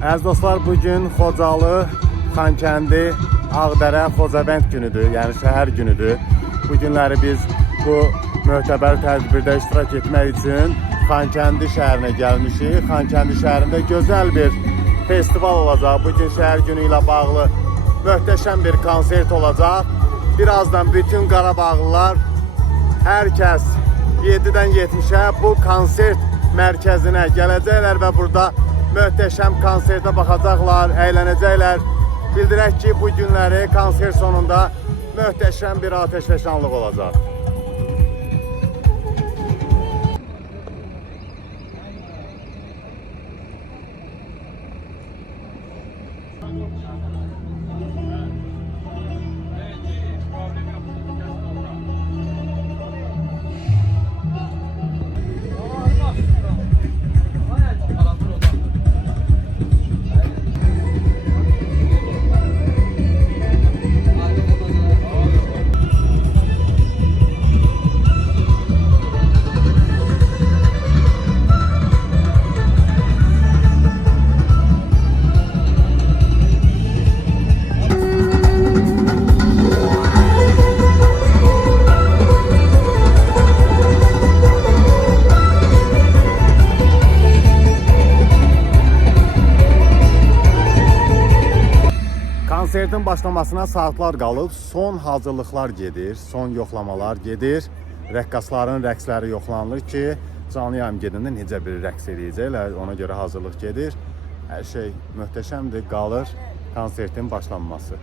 Əziz dostlar, bugün Xocalı, Xankəndi, Ağdərə, Xocavənd günüdür, yəni şəhər günüdür. Bu günləri biz bu möhtəbər tədbirdə iştirak etmək üçün Xankəndi şəhərinə gəlmişik. Xankəndi şəhərində gözəl bir festival olacaq. Bugün şəhər günü ilə bağlı möhtəşəm bir konsert olacaq. Birazdan bütün Qarabağlılar, hər kəs 7-dən 70-ə bu konsert mərkəzinə gələcəklər və burada möhtəşəm konsertə baxacaqlar, əylənəcəklər. Bildirək ki, bu günləri konsert sonunda möhtəşəm bir ateşfəşanlıq olacaq. Konsertin başlamasına saatlar qalıb, son hazırlıqlar gedir, son yoxlamalar gedir. Rəqqasların rəqsləri yoxlanılır ki, canlı yayım gedəndə necə bir rəqs edəcəklər, ona görə hazırlıq gedir. Hər şey möhtəşəmdir, qalır konsertin başlanması.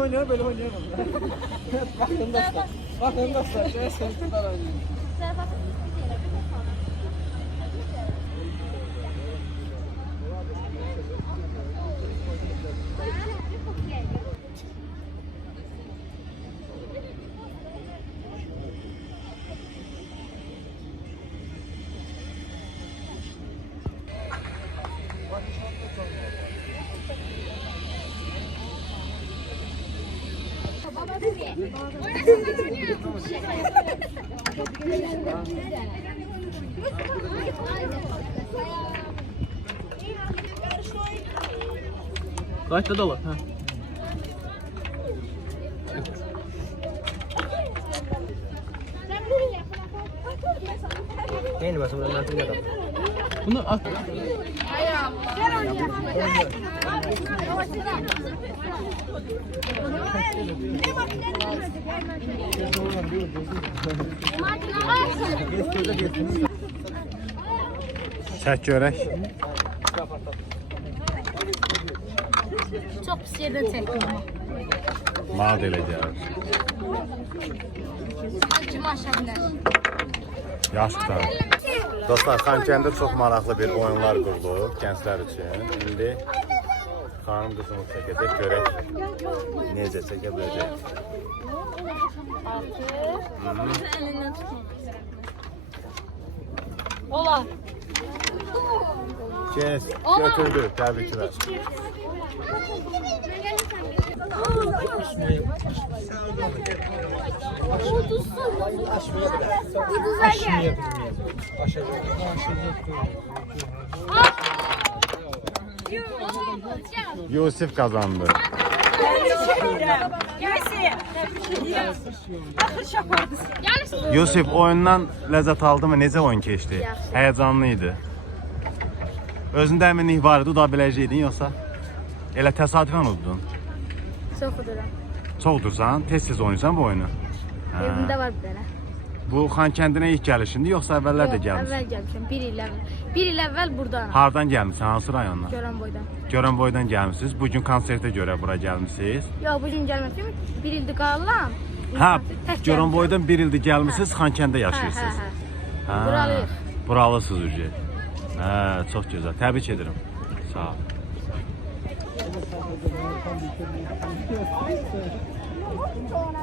Oynuyor böyle oynuyor. Bakın dostlar. Bakın dostlar. Şöyle sesler oynuyor. Kaçta dolar? Ha. Ini masuk dalam nantinya dong. Bunu at. Çək görək. Çok pis yerden çektim ama. Mal elə gəlir. Kim aşabilir? Yaşlıdan. Dostlar, Xankəndə çox maraqlı bir oyunlar qurulub gənclər üçün. İndi xanım qızımı çəkəcək, görək necə çəkə biləcək. Elinden tutma. Ola. Kes, götürdü, təbriklər. Yusif kazandı. Yusif oyundan ləzzət aldı mı? Necə oyun keçdi? Həyecanlıydı. Özündə əminlik var idi, uda biləcəydin yoxsa? Elə təsadüfən ududun. Çok uduram. Çox udursan, tez-tez oynayırsan bu oyunu. Evimde var bir tane. Bu Xankəndinə ilk gəlişindi, yoxsa əvvəllər də gəlmişsin? Əvvəl gəlmişəm, bir il əvvəl. Bir il əvvəl buradan. Hardan gəlmişsən, hansı rayondan? Göranboydan. Göranboydan gəlmişsiniz. Bugün konsertə görə bura gəlmişsiniz. Yox, bugün gəlmədim. Bir ildir qalıram. Ha, Tək Göranboydan bir ildir gəlmişsiniz, Xankəndə yaşayırsınız. Buralıyıq. Buralısınız ücret. Hə, çox gözəl. Təbrik edirəm. Sağ ol. Tamam.